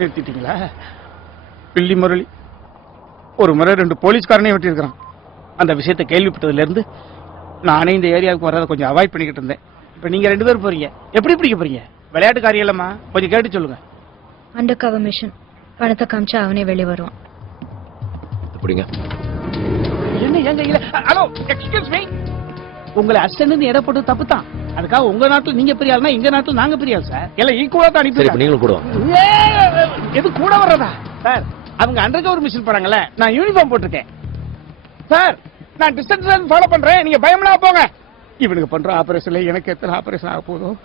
நிறுத்திட்டீங்களா? பில்லி முரளி ஒரு முறை 2 போலீஸ்காரனையும் வெட்டியிருக்கிறான். அந்த விஷயத்தை கேள்விப்பட்டதுல இருந்து நானே இந்த ஏரியாவுக்கு வர்றதை கொஞ்சம் அவாய்ட் பண்ணிக்கிட்டு இருந்தேன். இப்ப நீங்க 2 பேரும் போறீங்க, எப்படி பிடிக்க போறீங்க? விளையாட்டு காரியம் இல்லம்மா, கொஞ்சம் கேட்டு சொல்லுங்க. Under cover mission. பணத்தை காமிச்சா அவனே வெளியே வருவான். அப்படிங்க. என்ன எங்க இல்ல? Hello, excuse me. உங்களை அசிஸ்டன்ட் எடை போட்டு தப்பு தான். அதுக்காக உங்க நாட்டுல நீங்க பெரிய ஆளுனா எங்க நாட்டுல நாங்க பெரிய ஆள் சார். எல்லாம் ஈக்குவலா தான் சரி, இப்ப அனுப்பி. நீங்களும் கூட வாங்க. எது கூட வர்றதா சார்? அவங்க அண்டர் கவர் மிஷன் போறாங்கல்ல, நான் யூனிஃபார்ம் போட்டிருக்கேன் சார். நான் டிஸ்டன்ஸ் ஃபாலோ பண்றேன், நீங்க பயம்லாம் போங்க. இவனுக்கு பண்ற ஆபரேஷன்ல எனக்கு எத்தனை ஆபரேஷன் ஆக போதும்.